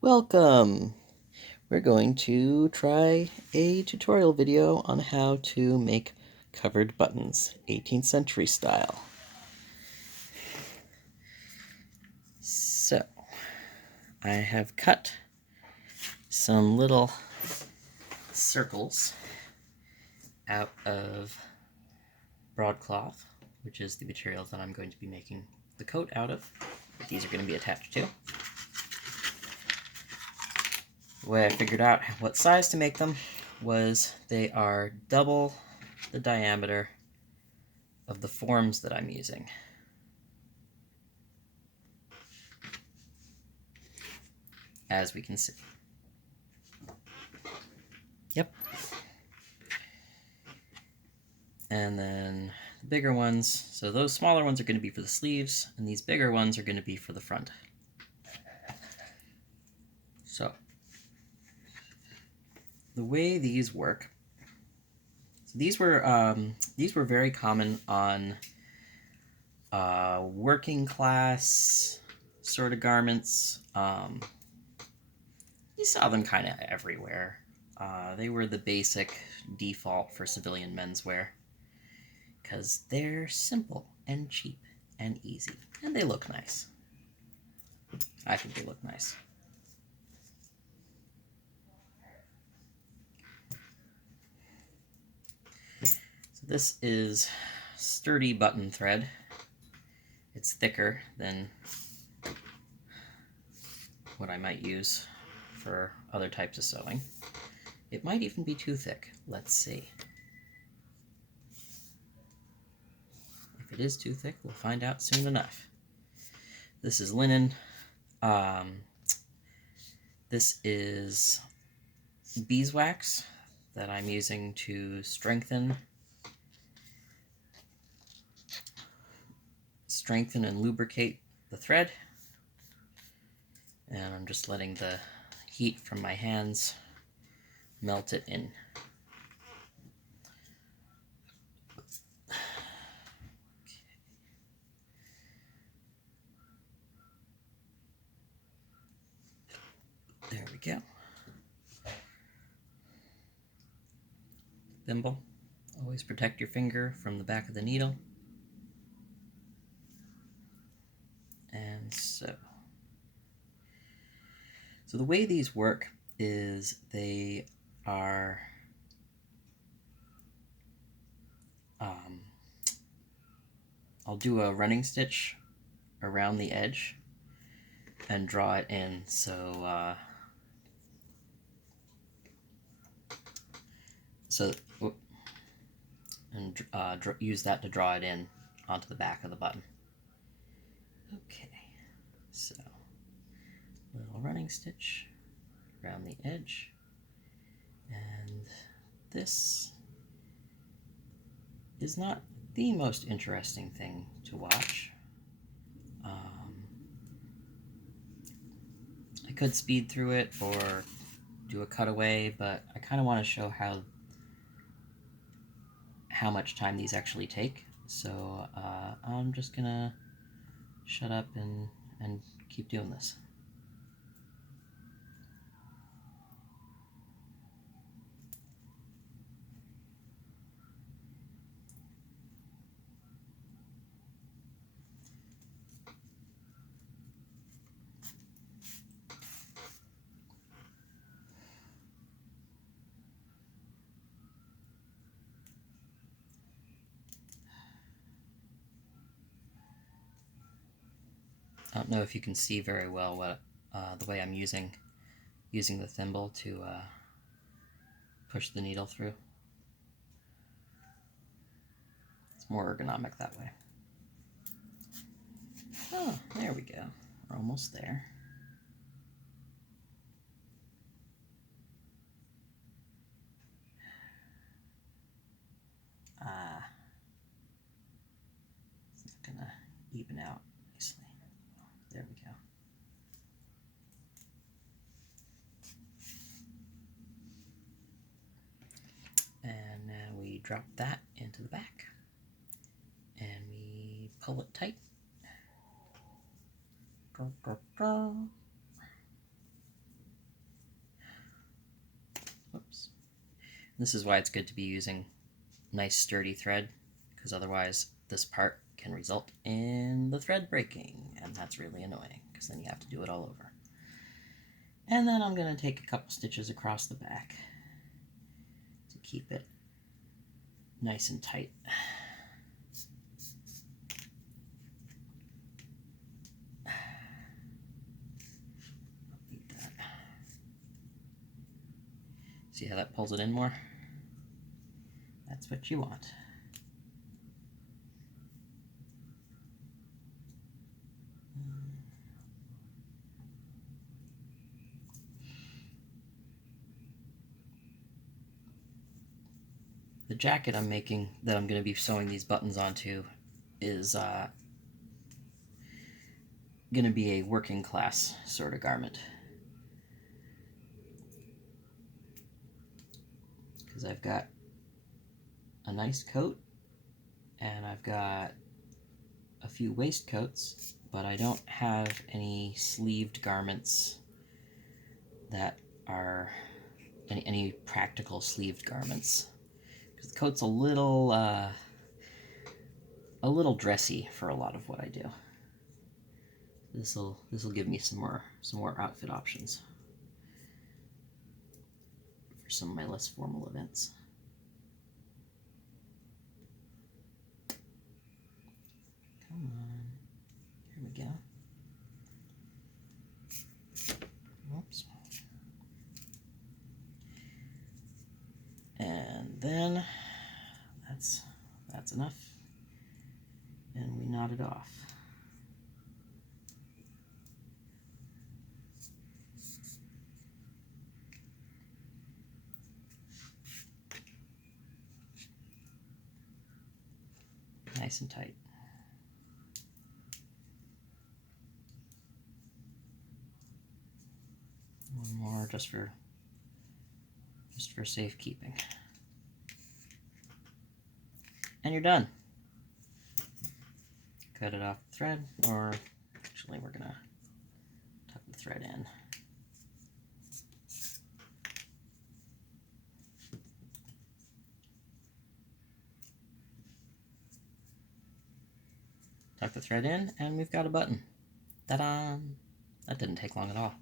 Welcome! We're going to try a tutorial video on how to make covered buttons, 18th century style. So, I have cut some little circles out of broadcloth, which is the material that I'm going to be making the coat out of. These are going to be attached to. The way I figured out what size to make them was they are double the diameter of the forms that I'm using. As we can see. Yep. And then the bigger ones, so those smaller ones are going to be for the sleeves, and these bigger ones are going to be for the front. So, the way these work, so these were very common on working class sort of garments. You saw them kind of everywhere. They were the basic default for civilian menswear because they're simple and cheap and easy, and they look nice. I think they look nice. So this is sturdy button thread. It's thicker than what I might use for other types of sewing. It might even be too thick. Let's see. If it is too thick, we'll find out soon enough. This is linen. This is beeswax that I'm using to strengthen and lubricate the thread. And I'm just letting the heat from my hands melt it in. There we go. Thimble. Always protect your finger from the back of the needle. And so the way these work is they are I'll do a running stitch around the edge and draw it in, use that to draw it in onto the back of the button. Okay, so little running stitch around the edge, and this is not the most interesting thing to watch. I could speed through it or do a cutaway, but I kind of want to show how much time these actually take. So I'm just gonna shut up and keep doing this. I don't know if you can see very well what the way I'm using the thimble to push the needle through. It's more ergonomic that way. Oh, there we go. We're almost there. It's not gonna even out nicely. There we go. And now we drop that into the back, and we pull it tight. This is why it's good to be using nice sturdy thread, because otherwise this part can result in the thread breaking, and that's really annoying because then you have to do it all over. And then I'm going to take a couple stitches across the back to keep it nice and tight. See how that pulls it in more? That's what you want. The jacket I'm making, that I'm going to be sewing these buttons onto, is going to be a working class sort of garment. Because I've got a nice coat, and I've got a few waistcoats, but I don't have any sleeved garments that are any practical sleeved garments. Because the coat's a little dressy for a lot of what I do. This'll give me some more outfit options for some of my less formal events. Come on. Here we go. Whoops. And then that's enough. And we knot it off. Nice and tight. One more just for safekeeping. And you're done. Cut it off the thread, or actually we're gonna tuck the thread in. Tuck the thread in, and we've got a button. Ta-da! That didn't take long at all.